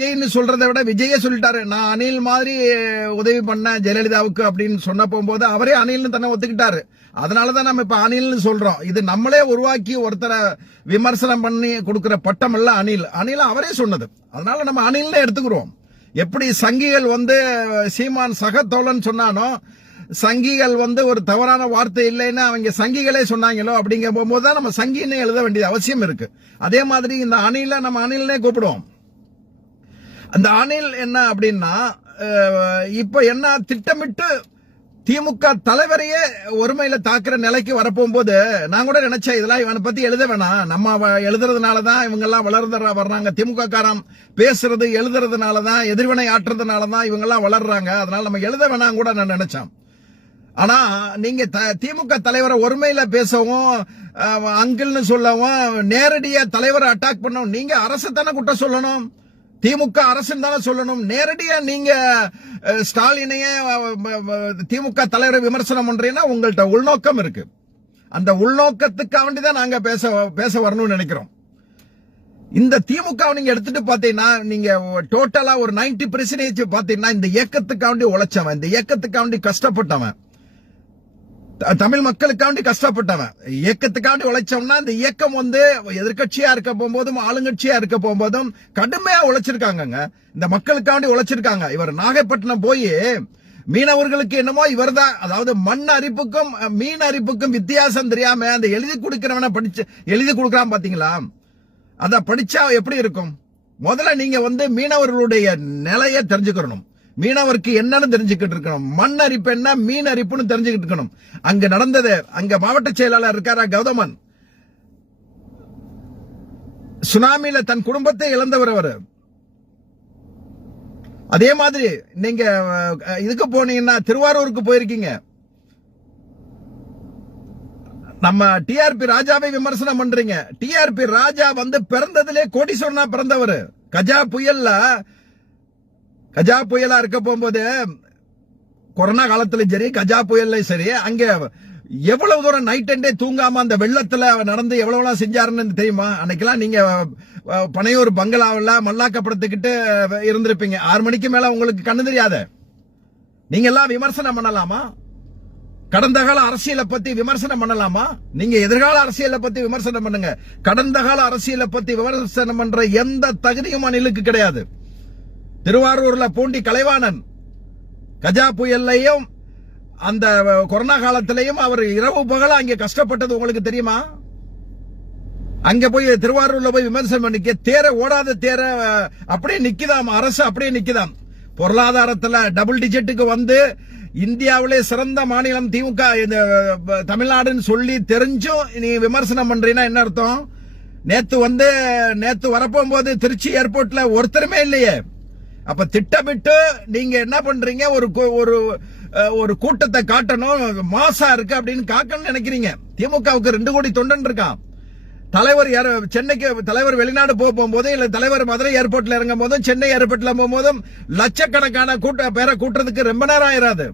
விஜய்னு சொல்றதை விட விஜயே சொல்லிட்டாரு. நான் அனில் மாதிரி உதவி பண்ண ஜெயலலிதாவுக்கு அப்படின்னு சொன்ன போகும்போது அவரே அனில்னு தன்னை ஒத்துக்கிட்டாரு. அதனாலதான் நம்ம இப்ப அனில்னு சொல்றோம். இது நம்மளே உருவாக்கி ஒருத்தரை விமர்சனம் பண்ணி கொடுக்கிற பட்டம் எல்லாம் அனில் அனில் அவரே சொன்னது. அதனால நம்ம அனில்னு எடுத்துக்கிறோம். எப்படி சங்கிகள் வந்து சீமான் சகத்தோழன் சொன்னானோ சங்கிகள் வந்து ஒரு தவறான வார்த்தை இல்லைன்னு அவங்க சங்கிகளே சொன்னாங்களோ அப்படிங்க போகும்போது தான் நம்ம சங்கின்னு எழுத வேண்டியது அவசியம் இருக்கு. அதே மாதிரி இந்த அணில நம்ம அணில்னே கூப்பிடுவோம். அந்த அணில் என்ன அப்படின்னா இப்ப என்ன திட்டமிட்டு திமுக தலைவரையே ஒருமையில தாக்குற நிலைக்கு வரப்போகும்போது நான் கூட நினைச்சேன் இதெல்லாம் இவனை பத்தி எழுத வேணாம். நம்ம எழுதுறதுனாலதான் இவங்க எல்லாம் வளர்ந்துற வர்றாங்க. திமுக காரம் பேசுறது எழுதுறதுனாலதான் எதிர்வினை ஆற்றுறதுனாலதான் இவங்க எல்லாம் வளர்றாங்க. அதனால நம்ம எழுத வேணாம் கூட நான் நினைச்சேன். ஆனா நீங்க த- திமுக தலைவரை ஒருமையில பேசவும் அங்கிள்னு சொல்லவும் நேரடியா தலைவரை அட்டாக் பண்ணவும் நீங்க அரசு தானே குற்றம் சொல்லணும்? திமுக அரசுன்னு தானே சொல்லணும். நேரடியா நீங்க ஸ்டாலினைய ஸ்டாலினையே திமுக தலைவரை விமர்சனம் பண்றீங்கன்னா உங்கள்ட்ட உள்நோக்கம் இருக்கு. அந்த உள்நோக்கத்துக்காக வேண்டி தான் நாங்க பேச பேச வரணும்னு நினைக்கிறோம். இந்த திமுக நீங்க எடுத்துட்டு பாத்தீங்கன்னா நீங்க டோட்டலா ஒரு 90% பெர்சன்டேஜ் பாத்தீங்கன்னா இந்த இயக்கத்துக்காண்டி உழைச்சவன் இந்த இயக்கத்துக்காண்டி கஷ்டப்பட்டவன். தமிழ் மக்களுக்காண்டி கஷ்டப்பட்டவன். இயக்கத்துக்காண்டி உழைச்சோம்னா இந்த இயக்கம் வந்து எதிர்கட்சியா இருக்க போகும்போதும் ஆளுங்கட்சியா இருக்க போகும்போதும் கடுமையா உழைச்சிருக்காங்கங்க. இந்த மக்களுக்காண்டி உழைச்சிருக்காங்க. இவர் நாகப்பட்டினம் போய் மீனவர்களுக்கு என்னமோ இவர்தான் அதாவது மண் அரிப்புக்கும் மீன் அரிப்புக்கும் வித்தியாசம் தெரியாம அந்த எழுதி கொடுக்கிறவன படிச்சு எழுதி கொடுக்கறான் பாத்தீங்களா? அத படிச்சா எப்படி இருக்கும்? முதல்ல நீங்க வந்து மீனவர்களுடைய நிலையை தெரிஞ்சுக்கணும். மீனவருக்கு என்னன்னு தெரிஞ்சுக்கிட்டு இருக்கணும். மண் அரிப்பு என்ன மீன் அரிப்புன்னு தெரிஞ்சுக்கிட்டு இருக்கணும். அங்க நடந்தது அங்க மாவட்ட செயலாளர் இருக்காரா கௌதமன்? சுனாமில தன் குடும்பத்தை இழந்தவர் அவர். அதே மாதிரி நீங்க இதுக்கு போனீங்கன்னா திருவாரூருக்கு போயிருக்கீங்க. நம்ம டிஆர்பி ராஜாவை விமர்சனம் பண்றீங்க. டிஆர்பி ராஜா வந்து பிறந்ததிலே கோடீஸ்வரனா பிறந்தவர். கஜா புயல்ல கஜா புயலா இருக்க போகும்போது கொரோனா காலத்துல சரி கஜா புயல்ல சரி அங்க எவ்வளவு தூரம் நைட் அண்டே தூங்காம அந்த வெள்ளத்துல நடந்து எவ்வளவுலாம் செஞ்சாருன்னு தெரியுமா? அன்னைக்கெல்லாம் நீங்க பனையூர் பங்களாவில் மல்லாக்கப்படுத்திக்கிட்டு இருந்திருப்பீங்க. ஆறு மணிக்கு மேல உங்களுக்கு கண்ணு தெரியாத? நீங்க எல்லாம் விமர்சனம் பண்ணலாமா? கடந்த கால அரசியலை பத்தி விமர்சனம் பண்ணலாமா? நீங்க எதிர்கால அரசியலை பத்தி விமர்சனம் பண்ணுங்க. கடந்த கால அரசியலை பத்தி விமர்சனம் பண்ற எந்த தகுதியும் அணிலுக்கு கிடையாது. திருவாரூர்ல பூண்டி கலைவாணன் கஜா புயல்லையும் அந்த கொரோனா காலத்திலையும் அவர் இரவு பகல அங்கே கஷ்டப்பட்டது உங்களுக்கு தெரியுமா? அங்க போய் திருவாரூர்ல போய் விமர்சனம் பண்ணிக்க தேர ஓடாத தேர அப்படியே நிக்குதாம் அரசு அப்படியே நிக்குதாம். பொருளாதாரத்துல டபுள் டிஜிட்டுக்கு வந்து இந்தியாவிலே சிறந்த மாநிலம் திமுக இந்த தமிழ்நாடுன்னு சொல்லி தெரிஞ்சும் நீ விமர்சனம் பண்றீன்னா என்ன அர்த்தம்? நேத்து வந்து நேத்து வரப்போகும்போது திருச்சி ஏர்போர்ட்ல ஒருத்தருமே இல்லையே. அப்ப திட்டமிட்டு நீங்க என்ன பண்றீங்க? ஒரு ஒரு ஒரு கூட்டத்தை காட்டணும். மாசா இருக்கு அப்படின்னு காக்கணும்னு நினைக்கிறீங்க. திமுகவுக்கு ரெண்டு கோடி தொண்டன் இருக்கான் தலைவர் சென்னைக்கு தலைவர் வெளிநாடு போக போகும்போது இல்ல தலைவர் மதுரை ஏர்போர்ட்ல இறங்கும் போதும் சென்னை ஏர்போர்ட்ல போகும்போதும் லட்சக்கணக்கான கூட்ட பேரை கூட்டுறதுக்கு ரொம்ப நேரம் ஆயிராது.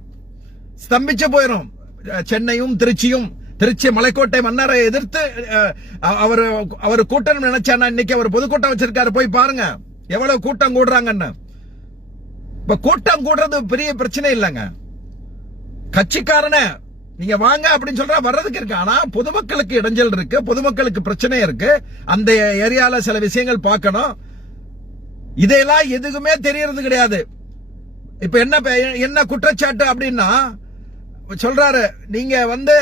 ஸ்தம்பிச்சு போயிடும் சென்னையும் திருச்சியும் திருச்சி மலைக்கோட்டை மன்னரை எதிர்த்து அவர் அவர் கூட்டம் நினைச்சானா இன்னைக்கு அவர் பொதுக்கூட்டம் வச்சிருக்காரு. போய் பாருங்க. எவ்வளவு கூட்டம் கூடுறாங்கன்னு. இப்ப கூட்டம் கூடுறது பெரிய பிரச்சனை இல்லைங்க. கட்சிக்காரனே நீங்க வாங்க அப்படின்னு சொல்ற வர்றதுக்கு இருக்கு. ஆனா பொதுமக்களுக்கு இடைஞ்சல் இருக்கு பொதுமக்களுக்கு பிரச்சனை இருக்கு. அந்த ஏரியால சில விஷயங்கள் பார்க்கணும். இதையெல்லாம் எதுக்குமே தெரியறது கிடையாது. இப்ப என்ன என்ன குற்றச்சாட்டு அப்படின்னா சொல்றாரு நீங்க வந்து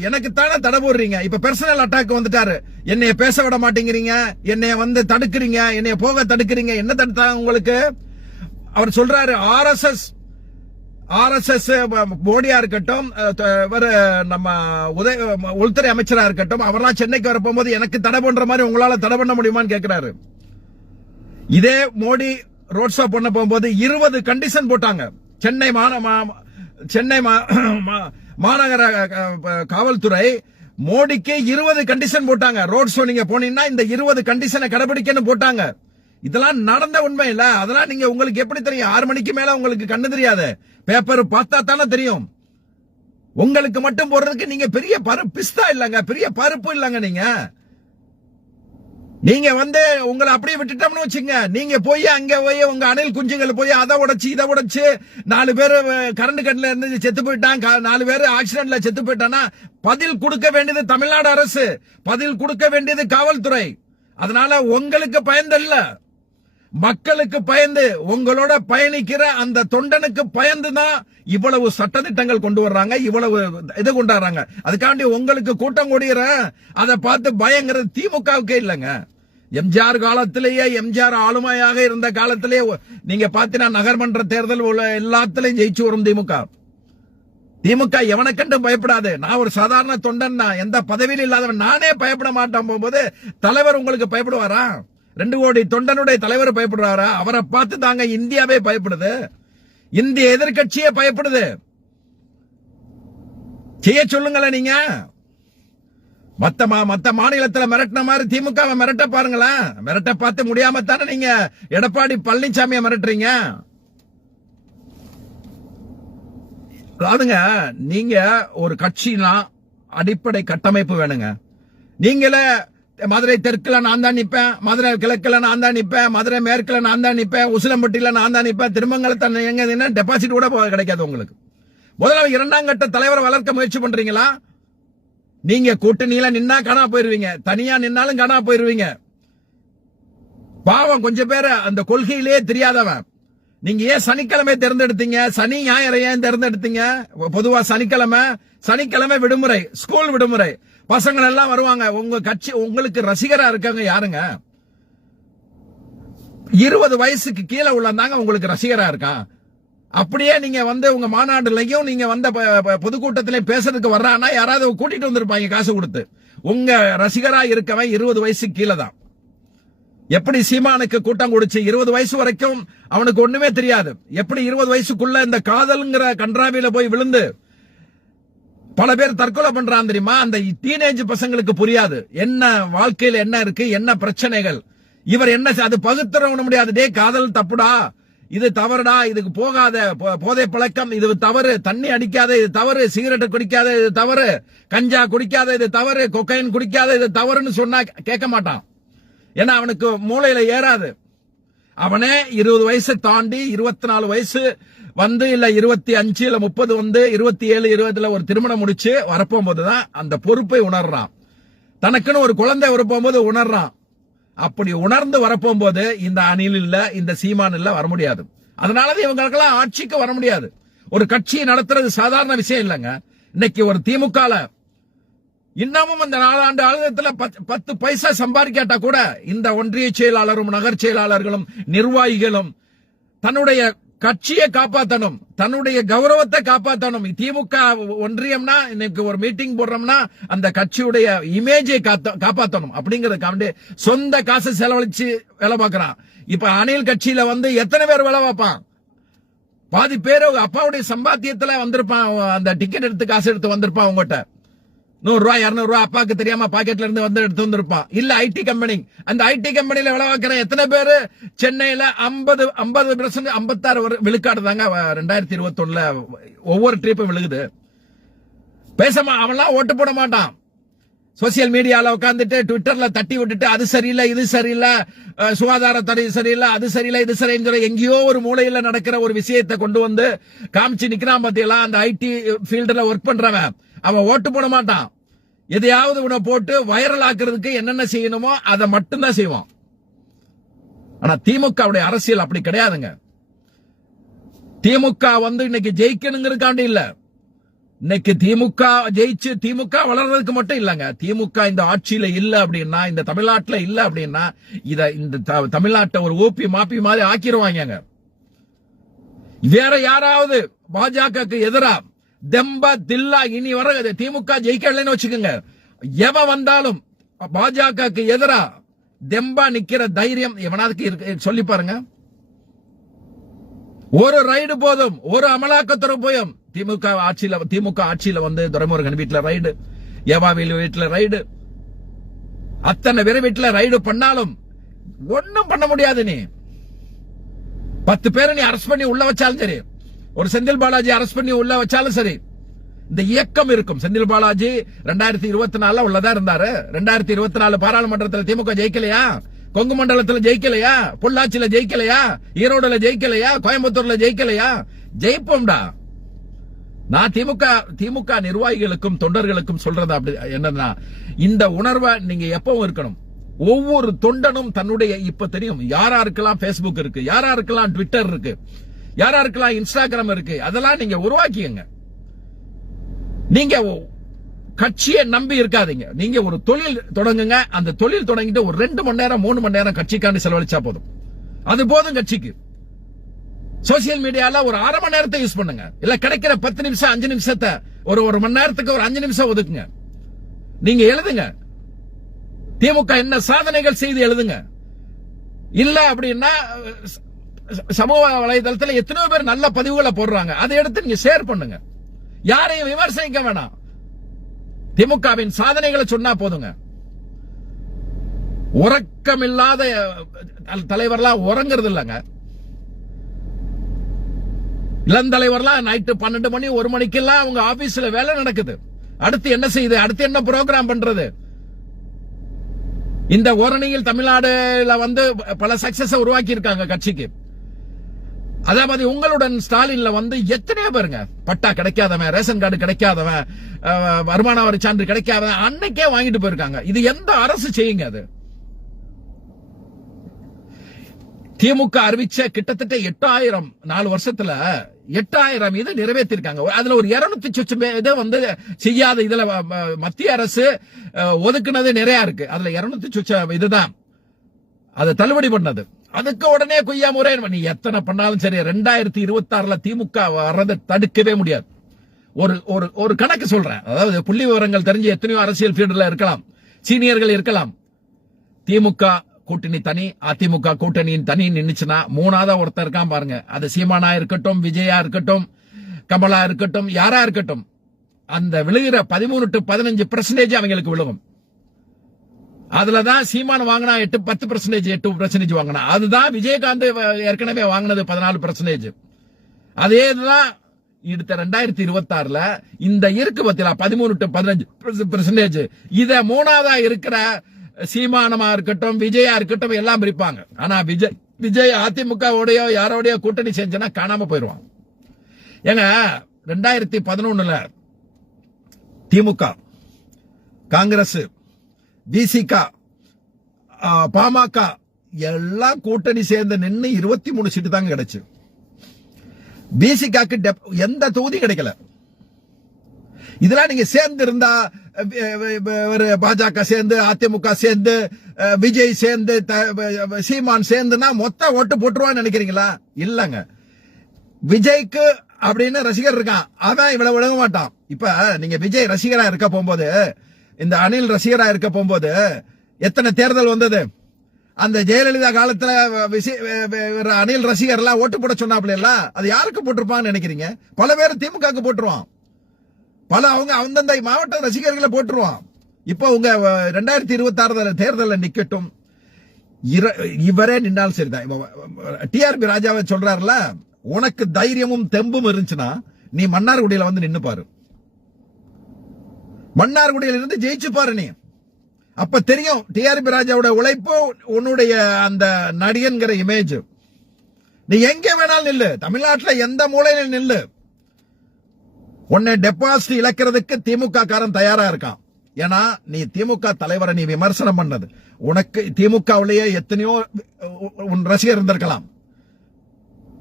எனக்கு தானே தடை போடுறீங்க. இப்ப பர்சனல் அட்டாக் வந்துட்டாரு. என்னைய பேச விட மாட்டேங்கிறீங்க. என்னைய வந்து தடுக்கிறீங்க. என்னைய போக தடுக்கிறீங்க. என்ன தடுத்தாங்க உங்களுக்கு? அவர் சொல்றாரு ஆர்எஸ்எஸ் எஸ் மோடியா இருக்கட்டும் இவர் நம்ம உதய உள்துறை அமைச்சரா இருக்கட்டும் அவரெல்லாம் சென்னைக்கு வர போகும்போது எனக்கு தடை பண்ற மாதிரி உங்களால தடை பண்ண முடியுமான்னு கேட்கிறாரு இதே மோடி ரோட் ஷோ பண்ண போகும்போது இருபது கண்டிஷன் போட்டாங்க. சென்னை மாந மா- சென்னை மா- மா- மாநகர காவல்துறை மோடிக்கு இருபது கண்டிஷன் போட்டாங்க. ரோட் ஷோ நீங்க போனீங்கன்னா இந்த இருபது கண்டிஷனை கடைபிடிக்கன்னு போட்டாங்க. இதெல்லாம் நடந்த உண்மை இல்ல. அதெல்லாம் நீங்க உங்களுக்கு எப்படி தெரியும்? ஆறு மணிக்கு மேல உங்களுக்கு கண்ணு தெரியாது. பேப்பர் பார்த்தா தானே தெரியும். உங்களுக்கு மட்டும் போடுறதுக்கு நீங்க பெரிய பரு பிஸ்தா இல்லங்க. பெரிய பருப்பு இல்லங்க நீங்க. நீங்க வந்து உங்களை அப்படியே விட்டுட்டோம்னு வச்சுங்க நீங்க போய் அங்க போய் உங்க அணில் குஞ்சுகள் போய் அதை உடைச்சு இதை உடைச்சு நாலு பேர் கரண்ட் கட்டில இருந்து செத்து போயிட்டான். நாலு பேர் ஆக்சிடென்ட்ல செத்து போயிட்டானா பதில் கொடுக்க வேண்டியது தமிழ்நாடு அரசு. பதில் கொடுக்க வேண்டியது காவல்துறை. அதனால உங்களுக்கு பயந்தல்ல மக்களுக்கு பயந்து உங்களோட பயணிக்கிற அந்த தொண்டனுக்கு பயந்து தான் இவ்வளவு சட்டதிட்டங்கள் கொண்டு வர்றாங்க இவ்வளவு இது கொண்டாடுறாங்க. அதுக்காண்டி உங்களுக்கு கூட்டம் கூடுகிற அதை பார்த்து பயங்கிறது திமுகவுக்கே இல்லைங்க. எம்ஜிஆர் காலத்திலேயே எம்ஜிஆர் ஆளுமையாக இருந்த காலத்திலேயே நீங்க பாத்தீங்கன்னா நகர்மன்ற தேர்தல் உள்ள எல்லாத்திலையும் ஜெயிச்சு வரும் திமுக. திமுக எவனை கண்டும் பயப்படாது. நான் ஒரு சாதாரண தொண்டன் எந்த பதவியில் இல்லாதவன் நானே பயப்பட மாட்டான். போகும்போது தலைவர் உங்களுக்கு பயப்படுவாரா? ரெண்டு கோடி தொண்டனுடைய தலைவர் பயப்படுறாரா? அவரை பார்த்து தாங்க இந்தியாவே பயப்படுது. இந்திய எதிர்கட்சியே பயப்படுது. செய்ய சொல்லுங்களேன் நீங்க. மத்த மா- மத்த மாநிலத்துல மிரட்டின மாதிரி திமுக மிரட்ட பாருங்களேன் மிரட்ட பார்த்து முடியாம தானே நீங்க எடப்பாடி பழனிசாமிய மிரட்டுறீங்க. அதாவதுங்க நீங்க ஒரு கட்சினா அடிப்படை கட்டமைப்பு வேணுங்க. நீங்களே மதுரை தெற்குல நான் தான் நிப்பேன் மதுரை கிழக்குல நான் தான் நிப்பேன் மதுரை மேற்குல நான் தான் நிப்பேன் உசிலம்பட்டியில நான் தான் நிப்பேன் திருமங்கலத்தை எங்க டெபாசிட் கூட போக கிடைக்காது உங்களுக்கு. முதல்ல இரண்டாம் கட்ட தலைவரை வளர்க்க முயற்சி பண்றீங்களா? நீங்க கூட்டணியில நின்னா காணா போயிருவீங்க தனியா நின்னாலும் காணா போயிருவீங்க. பாவம் கொஞ்சம் பேர் அந்த கொள்கையிலேயே தெரியாதவன். நீங்க ஏன் சனிக்கிழமை தேர்ந்தெடுத்தீங்க? சனி ஞாயிறு ஏன் தேர்ந்தெடுத்தீங்க? பொதுவா சனிக்கிழமை சனிக்கிழமை விடுமுறை ஸ்கூல் விடுமுறை. பசங்கள் எல்லாம் வருவாங்க. உங்க கட்சி உங்களுக்கு ரசிகரா இருக்காங்க யாருங்க? இருபது வயசுக்கு கீழே உள்ளந்தாங்க உங்களுக்கு ரசிகரா இருக்கான் அப்படியே நீங்க வந்து உங்க மாநாடுலையும் நீங்க வந்த பொதுக்கூட்டத்திலையும் பேசுறதுக்கு வர்றான்னா யாராவது கூட்டிட்டு வந்திருப்பாங்க காசு கொடுத்து. உங்க ரசிகரா இருக்கவன் இருபது வயசுக்கு கீழே தான். எப்படி சீமானுக்கு கூட்டம் கொடுச்சு இருபது வயசு வரைக்கும் அவனுக்கு ஒண்ணுமே தெரியாது. எப்படி இருபது வயசுக்குள்ள இந்த காதல்ங்கிற கன்றாவில போய் விழுந்து பல பேர் தற்கொலை பண்றான் தெரியுமா? அந்த டீனேஜ் பசங்களுக்கு புரியாது. என்ன வாழ்க்கையில என்ன இருக்கு? என்ன பிரச்சனைகள்? இவர் என்ன அது பகுத்தர முடியாது. டே காதல் தப்புடா. இது தவறுடா. இதுக்கு போகாத போதை பழக்கம். இது தவறு. தண்ணி அடிக்காத இது தவறு. சிகரெட் குடிக்காத இது தவறு. கஞ்சா குடிக்காத இது தவறு. கொக்கைன் குடிக்காத இது தவறுன்னு சொன்னா கேட்க மாட்டான். ஏன்னா அவனுக்கு மூளையில ஏறாது. அவனே இருபது வயசு தாண்டி இருபத்தி நாலு வயசு வந்து இல்ல இருபத்தி அஞ்சு இல்ல முப்பது வந்து இருபத்தி ஏழு இருபதுல ஒரு திருமணம் முடிச்சு வரப்போகும்போது தான் அந்த பொறுப்பை உணர்றான். தனக்குன்னு ஒரு குழந்தை வரப்போகும்போது உணர்றான். அப்படி உணர்ந்து வரப்போகும்போது இந்த அணில் இல்ல இந்த சீமான் இல்ல வர முடியாது. அதனாலதான் இவங்களுக்கெல்லாம் ஆட்சிக்கு வர முடியாது. ஒரு கட்சியை நடத்துறது சாதாரண விஷயம் இல்லைங்க. இன்னைக்கு ஒரு திமுக இன்னமும் இந்த நாலாண்டு ஆளுநத்துல பத்து பைசா சம்பாதிக்காட்டா கூட இந்த ஒன்றிய செயலாளரும் நகர் செயலாளர்களும் நிர்வாகிகளும் தன்னுடைய கட்சியை காப்பாத்தணும் தன்னுடைய கௌரவத்தை காப்பாத்தணும். திமுக ஒன்றியம்னா இன்னைக்கு ஒரு மீட்டிங் போடுறோம்னா அந்த கட்சியுடைய இமேஜை காத்த- காப்பாத்தணும் அப்படிங்கறதுக்காண்டி சொந்த காசு செலவழிச்சு வேலை பார்க்கறான். இப்ப அணில் கட்சியில வந்து எத்தனை பேர் வேலை பார்ப்பான்? பாதி பேர் அப்பாவுடைய சம்பாத்தியத்துல வந்திருப்பான் அந்த டிக்கெட் எடுத்து காசு எடுத்து வந்திருப்பான் உங்ககிட்ட நூறு ரூபாய் இருநூறு ரூபாய் அப்பாக்கு தெரியாம பாக்கெட்ல இருந்து வந்து எடுத்து வந்திருப்பான். இல்ல ஐடி கம்பெனி அந்த ஐடி கம்பெனில வேலை எத்தனை பேரு? சென்னையில ஐம்பது ஐம்பது பெர்சன்ட் ஐம்பத்தாறு விழுக்காடு தாங்க ரெண்டாயிரத்தி இருபத்தி ஒண்ணுல ஒவ்வொரு ட்ரிப்பும் விழுகுது. பேசமா அவன்லாம் ஓட்டு போட மாட்டான். சோசியல் மீடியால உட்காந்துட்டு ட்விட்டர்ல தட்டி விட்டுட்டு அது சரியில்லை இது சரியில்லை சுகாதார சுகாதாரத்துறை சரியில்லை அது சரியில்லை இது சரின்னு சொல்லி எங்கேயோ ஒரு மூலையில நடக்கிற ஒரு விஷயத்தை கொண்டு வந்து காமிச்சு நிக்கிறான் பாத்தீங்களா? அந்த ஐடி ஃபீல்டுல ஒர்க் பண்றவன். அவன் ஓட்டு போட மாட்டான். எதையாவது உன போட்டு வைரல் ஆக்குறதுக்கு என்னென்ன செய்யணுமோ அதை மட்டும்தான் செய்வான். ஆனா திமுகவுடைய அரசியல் அப்படி கிடையாதுங்க. திமுக வந்து இன்னைக்கு ஜெயிக்கணுங்கிறதுக்காண்டி இல்லை. இன்னைக்கு திமுக ஜெயிச்சு திமுக வளர்றதுக்கு மட்டும் இல்லங்க. திமுக இந்த ஆட்சியில இல்ல அப்படின்னா இந்த தமிழ்நாட்டுல இல்ல அப்படின்னா இத இந்த த- தமிழ்நாட்டை ஒரு ஓப்பி மாப்பி மாதிரி ஆக்கிடுவாங்க வேற யாராவது பாஜகவுக்கு எதிரா தெம்பா தில்லா இனி வர திமுக ஜெயிக்கலன்னு வச்சுக்கோங்க. எவன் வந்தாலும் பாஜகவுக்கு எதிரா தெம்பா நிக்கிற தைரியம் எவனாதுக்கு இருக்கு சொல்லி பாருங்க. ஒரு ரைடு போதும் ஒரு அமலாக்கத்துறை போயும் திமுக ஆட்சியில திமுக ஆட்சியில வந்து துரைமுருகன் வீட்டுல ரைடு ஏவாவில் வீட்டுல ரைடு அத்தனை பேர் வீட்டுல ரைடு பண்ணாலும் ஒன்னும் பண்ண முடியாது நீ. பத்து பேரை நீ அரெஸ்ட் பண்ணி உள்ள வச்சாலும் சரி. ஒரு செந்தில் பாலாஜி அரெஸ்ட் பண்ணி உள்ள வச்சாலும் சரி. இந்த இயக்கம் இருக்கும். செந்தில் பாலாஜி ரெண்டாயிரத்தி இருபத்தி நாலுல உள்ளதா இருந்தாரு. ரெண்டாயிரத்தி இருபத்தி நாலு பாராளுமன்றத்தில் திமுக ஜெயிக்கலையா? கொங்கு மண்டலத்துல ஜெயிக்கலையா? பொள்ளாச்சியில ஜெயிக்கலையா? ஈரோடுல ஜெயிக்கலையா? கோயம்புத்தூர்ல ஜெயிக்கலையா? ஜெயிப்போம்டா. நான் திமுக திமுக நிர்வாகிகளுக்கும் தொண்டர்களுக்கும் சொல்றது அப்படி என்னன்னா இந்த உணர்வை நீங்க எப்பவும் இருக்கணும். ஒவ்வொரு தொண்டனும் தன்னுடைய இப்ப தெரியும் யாரா இருக்கலாம் Facebook இருக்கு யாரா இருக்கலாம் ட்விட்டர் இருக்கு யாரா இருக்கலாம் இன்ஸ்டாகிராம் இருக்கு அதெல்லாம் நீங்க உருவாக்கிங்க நீங்க கட்சியை நம்பி இருக்காதீங்க. நீங்க ஒரு தொழில் தொடங்குங்க அந்த தொழில் தொடங்கிட்டு ஒரு ரெண்டு மணி நேரம் மூணு மணி நேரம் கட்சிக்காண்டி செலவழிச்சா போதும். அது போதும் கட்சிக்கு. சோசியல் மீடியால ஒரு அரை மணி நேரத்தை யூஸ் பண்ணுங்க. இல்ல கிடைக்கிற பத்து நிமிஷம் அஞ்சு நிமிஷத்தை ஒரு ஒரு மணி நேரத்துக்கு ஒரு அஞ்சு நிமிஷம் ஒதுக்குங்க. நீங்க எழுதுங்க. திமுக என்ன சாதனைகள் செய்து எழுதுங்க. இல்ல அப்படின்னா சமூக வலைதளத்துல எத்தனையோ பேர் நல்ல பதிவுகளை போடுறாங்க. அதை எடுத்து நீங்க ஷேர் பண்ணுங்க. யாரையும் விமர்சிக்க வேணாம். திமுகவின் சாதனைகளை சொன்னா போதுங்க. உறக்கமில்லாத அஹ், தலைவர்லாம் உறங்குறது இல்லைங்க இளந்தலைவர்லாம் நைட்டு பன்னெண்டு மணி ஒரு மணிக்கெல்லாம் அவங்க ஆபீஸ்ல வேலை நடக்குது. அடுத்து என்ன செய்யுது? அடுத்து என்ன ப்ரோக்ராம் பண்றது? இந்த ஓரணியில் தமிழ்நாடுல வந்து பல சக்சஸ் உருவாக்கி இருக்காங்க கட்சிக்கு. அதே மாதிரி உங்களுடன் ஸ்டாலின்ல வந்து எத்தனையோ பேருங்க. பட்டா கிடைக்காதவன் ரேஷன் கார்டு கிடைக்காதவன் வருமான வரி சான்று கிடைக்காதவன் அன்னைக்கே வாங்கிட்டு போயிருக்காங்க. இது எந்த அரசு செய்யுங்க அது? திமுக அறிவிச்ச கிட்டத்தட்ட எட்டாயிரம் நாலு வருஷத்துல எட்டாயிரம் இது நிறைவேற்றிருக்காங்க. அதுல ஒரு இருநூத்தி சொச்சம் இதை வந்து செய்யாத இதுல மத்திய அரசு ஒதுக்குனது நிறைய இருக்கு. அதுல இருநூத்தி சொச்சம் இதுதான். அதை தள்ளுபடி பண்ணது. அதுக்கு உடனே கொய்யா முறை நீ எத்தனை பண்ணாலும் சரி ரெண்டாயிரத்தி இருபத்தி ஆறுல திமுக வர்றதை தடுக்கவே முடியாது. ஒரு ஒரு ஒரு கணக்கு சொல்றேன். அதாவது புள்ளி விவரங்கள் தெரிஞ்சு எத்தனையோ அரசியல் ஃபீல்டுல இருக்கலாம். சீனியர்கள் இருக்கலாம். திமுக கூட்டணி தனி அதிமுக கூட்டணியின் தனி நின்னுச்சுன்னா மூணாவதா ஒருத்தர் இருக்கான் பாருங்க. அது சீமானா இருக்கட்டும் விஜயா இருக்கட்டும் கமலா இருக்கட்டும் யாரா இருக்கட்டும் அந்த விழுகிற பதிமூணு டு பதினஞ்சு பெர்சன்டேஜ் அவங்களுக்கு விழுகும். அதுலதான் சீமான் வாங்கினா எட்டு பத்து பெர்சன்டேஜ் எட்டு பெர்சன்டேஜ் வாங்கினா. அதுதான் விஜயகாந்த் ஏற்கனவே வாங்கினது பதினாலு பெர்சன்டேஜ் அதே இதுதான் அடுத்த ரெண்டாயிரத்தி இருபத்தி ஆறுல இந்த இருக்கு பத்தியா பதிமூணு டு பதினஞ்சு பெர்சன்டேஜ் இத மூணாவதா இருக்கிற சீமானமா இருக்கட்டும் விஜயா இருக்கட்டும் எல்லாம் பிரிப்பாங்க. ஆனா விஜய் விஜய் அதிமுக உடைய யாரோடைய கூட்டணி செஞ்சனா காணாம போயிருவான் ஏங்க ரெண்டாயிரத்தி பதினொன்னுல திமுக காங்கிரஸ் பிசிக பாமக எல்லாம் கூட்டணி சேர்ந்து நின்னு இருபத்தி மூணு சீட்டு தாங்க கிடைச்சு. பிசிகாக்கு எந்த தொகுதி கிடைக்கல. இதெல்லாம் நீங்க சேர்ந்து இருந்தா பாஜக சேர்ந்து அதிமுக சேர்ந்து விஜய் சேர்ந்து சீமான் சேர்ந்துனா மொத்த ஓட்டு போட்டுருவான்னு நினைக்கிறீங்களா? இல்லங்க. விஜய்க்கு அப்படின்னு ரசிகர் இருக்கான். அவன் இவ்வளவு விளங்க மாட்டான். இப்ப நீங்க விஜய் ரசிகரா இருக்க போகும்போது இந்த அனில் ரசிகரா இருக்க போகும்போது எத்தனை தேர்தல் வந்தது? அந்த ஜெயலலிதா காலத்துல அணில் ஒரு அனில் ரசிகர்லாம் ஓட்டு போட சொன்னாப்ல எல்லாம் அது யாருக்கு போட்டிருப்பான்னு நினைக்கிறீங்க? பல பேர் திமுகவுக்கு போட்டுருவான். பல அவங்க அந்தந்த மாவட்ட ரசிகர்களை போட்டுருவான். இப்போ உங்க ரெண்டாயிரத்தி இருபத்தி ஆறு தேர்தலில் நிக்கட்டும். இவரே நின்னாலும் சரிதான் டிஆர்பி ராஜாவை சொல்றாருல உனக்கு தைரியமும் தெம்பும் இருந்துச்சுன்னா நீ மன்னார்குடியில வந்து நின்னு பாரு. மன்னார்குடியில இருந்து ஜெயிச்சு பாரு நீ. அப்ப தெரியும் டிஆர்பி ராஜாவோட உழைப்பு உன்னுடைய அந்த நடிகன்கிற இமேஜ் நீ எங்க வேணாலும் நில்லு. தமிழ்நாட்டுல எந்த மூலையில நில்லு. உன்னை டெபாசிட் இழக்கிறதுக்கு திமுக காரன் தயாரா இருக்கான். ஏன்னா நீ திமுக தலைவரை நீ விமர்சனம் பண்ணது. உனக்கு திமுகவிலேயே எத்தனையோ உன் ரசிகர் இருந்திருக்கலாம்.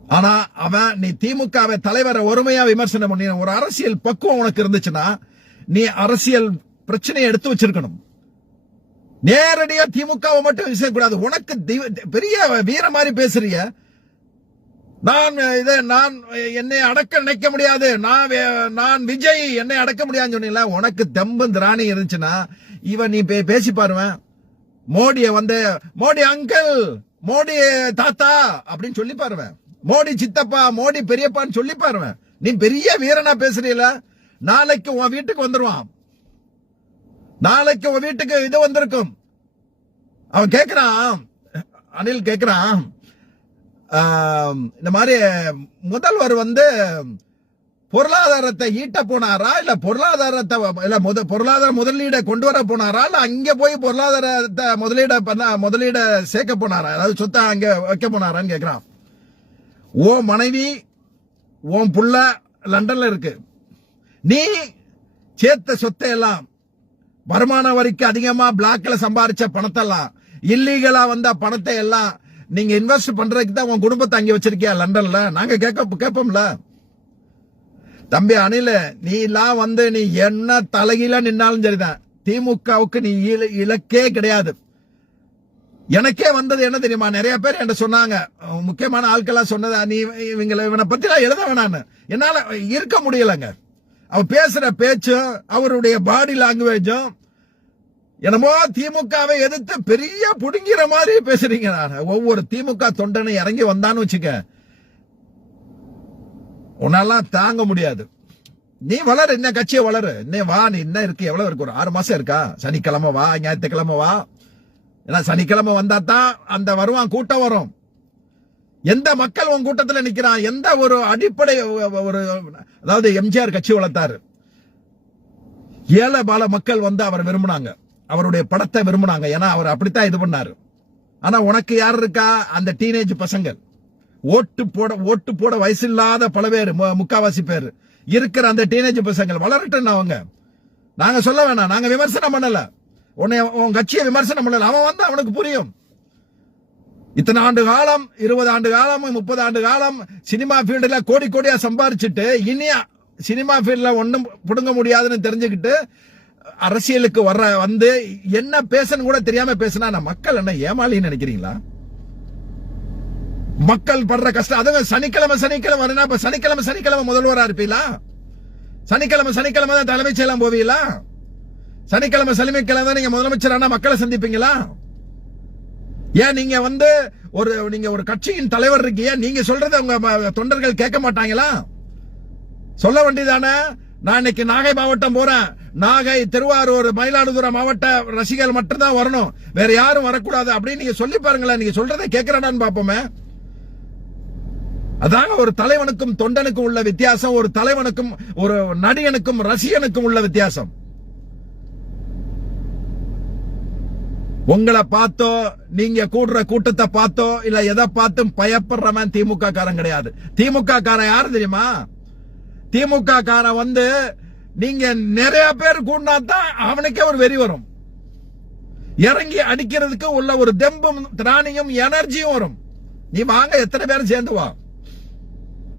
ஆனா அவன் நீ திமுகவை தலைவரை ஒருமையா விமர்சனம் பண்ணி ஒரு அரசியல் பக்குவம் உனக்கு இருந்துச்சுன்னா நீ அரசியல் பிரச்சனையை எடுத்து வச்சிருக்கணும். நேரடியா திமுகவை மட்டும் விசைக்கூடாது உனக்கு தி- பெரிய வீர மாதிரி பேசுறிய. நான் இதை நான் என்னை அடக்க நினைக்க முடியாது. நான் வே- நான் விஜய் என்னை அடக்க முடியாதுன்னு சொன்னீங்களா உனக்கு தெம்பும் திராணி இருந்துச்சுன்னா இவன் நீ பே- பேசி பாருவேன். மோடிய வந்து மோடி அங்கிள் மோடி தாத்தா அப்படின்னு சொல்லி பாருவேன். மோடி சித்தப்பா மோடி பெரியப்பான்னு சொல்லி பாருவேன். நீ பெரிய வீரனா பேசுறீல நாளைக்கு உன் வீட்டுக்கு வந்துருவான். நாளைக்கு உன் வீட்டுக்கு இது வந்திருக்கும். அவன் கேக்குறான். அனில் கேக்குறான். இந்த மாதிரி முதல்வர் வந்து பொருளாதாரத்தை ஈட்ட போனாரா? இல்ல பொருளாதாரத்தை இல்ல முத பொருளாதார முதலீடை கொண்டு வர போனாரா? இல்ல அங்க போய் பொருளாதாரத்தை முதலீட பண்ண முதலீட சேர்க்க போனாரா? அதாவது சொத்தை அங்க வைக்க போனாரான்னு கேக்குறான். ஓ மனைவி உன் புள்ள லண்டன்ல இருக்கு. நீ சேர்த்த சொத்தை எல்லாம் வருமான வரிக்கு அதிகமா பிளாக்ல சம்பாரிச்ச பணத்தெல்லாம் இல்லீகலா வந்த பணத்தை எல்லாம் நீங்க இன்வெஸ்ட் பண்றதுக்கு தான் உன் குடும்பத்தை அங்கே வச்சிருக்கியா லண்டன்ல? நாங்க கேட்க கேட்போம்ல. தம்பி அணில நீ எல்லாம் வந்து நீ என்ன தலைகீழ நின்னாலும் சரிதான். திமுகவுக்கு நீ இலக்கே கிடையாது. எனக்கே வந்தது என்ன தெரியுமா? நிறைய பேர் என்கிட்ட சொன்னாங்க. முக்கியமான ஆட்கள்லாம் சொன்னதா நீ இவங்களை இவனை பத்தி நான் எழுத வேணான்னு என்னால இருக்க முடியலங்க. அவ பேசுற பேச்சும் அவருடைய பாடி லாங்குவேஜும் என்னமோ திமுகவை எதிர்த்து பெரிய புடுங்கிற மாதிரி பேசுறீங்க நான். ஒவ்வொரு திமுக தொண்டனை இறங்கி வந்தான்னு வச்சுக்க உன்னாலாம் தாங்க முடியாது. நீ வளரு என்ன கட்சியை வளரு? இன்னும் வா நீ என்ன இருக்கு? எவ்வளவு இருக்கு? ஒரு ஆறு மாசம் இருக்கா? சனிக்கிழமை வா ஞாயிற்றுக்கிழமை வா. ஏன்னா சனிக்கிழமை வந்தா தான் அந்த வருவான் கூட்டம் வரும். எந்த மக்கள் உன் கூட்டத்துல நிக்கிறான்? எந்த ஒரு அடிப்படை ஒரு அதாவது எம்ஜிஆர் கட்சி வளர்த்தாரு. ஏழை பால மக்கள் வந்து அவர் விரும்பினாங்க. அவருடைய படத்தை விரும்பினாங்க. ஏன்னா அவர் அப்படித்தான் இது பண்ணாரு. ஆனா உனக்கு யார் இருக்கா? அந்த டீனேஜ் பசங்கள். ஓட்டு போட ஓட்டு போட வயசு இல்லாத பல பேர் மு- முக்காவாசி பேர் இருக்கிற அந்த டீனேஜ் பசங்கள். வளரட்டும் அவங்க. நாங்க சொல்ல வேணாம். நாங்க விமர்சனம் பண்ணல. உன்னை உன் கட்சியை விமர்சனம் பண்ணல. அவன் வந்து அவனுக்கு புரியும். இத்தனை ஆண்டு காலம் இருபது ஆண்டு காலம் முப்பது ஆண்டு காலம் சினிமா ஃபீல்டுல கோடி கோடியா சம்பாரிச்சுட்டு இனியா சினிமா ஃபீல்ட்ல ஒண்ணும் புடுங்க முடியாதுன்னு தெரிஞ்சுக்கிட்டு அரசியலுக்கு வர்ற வந்து என்ன பேசணும் கூட தெரியாம பேசினா நான் மக்கள் என்ன ஏமாளின்னு நினைக்கிறீங்களா? மக்கள் படுற கஷ்டம் அதுவும் சனிக்கிழமை சனிக்கிழமை வரணும் இப்ப சனிக்கிழமை சனிக்கிழமை முதல்வரா இருப்பீங்களா? சனிக்கிழமை சனிக்கிழமை தான் தலைமைச் செயலாம் போவீங்களா? சனிக்கிழமை சனிக்கிழமை தான் நீங்க முதலமைச்சரானா மக்களை சந்திப்பீங்களா? ஏன் நீங்க வந்து ஒரு நீங்க ஒரு கட்சியின் தலைவர் இருக்கீங்க நீங்க சொல்றதை உங்க தொண்டர்கள் கேட்க மாட்டாங்களா? சொல்ல வேண்டியதானே நான் இன்னைக்கு நாகை மாவட்டம் போறேன். நாகை திருவாரூர் மயிலாடுதுறை மாவட்ட ரசிகர்கள் மட்டும்தான் வரணும். வேற யாரும் வரக்கூடாது அப்படின்னு நீங்க சொல்லி பாருங்களேன். நீங்க சொல்றதை கேட்கறானான்னு பாப்போமே அதாங்க ஒரு தலைவனுக்கும் தொண்டனுக்கும் உள்ள வித்தியாசம் ஒரு தலைவனுக்கும் ஒரு நடிகனுக்கும் ரசிகனுக்கும் உள்ள வித்தியாசம். உங்களை பார்த்தோ நீங்க கூடுற கூட்டத்தை பார்த்தோ இல்ல எதை பார்த்தும் பயப்படுறவன் திமுக காரன் கிடையாது. திமுக காரன் யாரு தெரியுமா? திமுக கார வந்து நீங்க நிறைய பேர் கூடினா தான் அவனுக்கே ஒரு வெறி வரும். இறங்கி அடிக்கிறதுக்கு உள்ள ஒரு தெம்பும் திராணியும் எனர்ஜியும் வரும். நீ வாங்க எத்தனை பேரும் சேர்ந்து வா.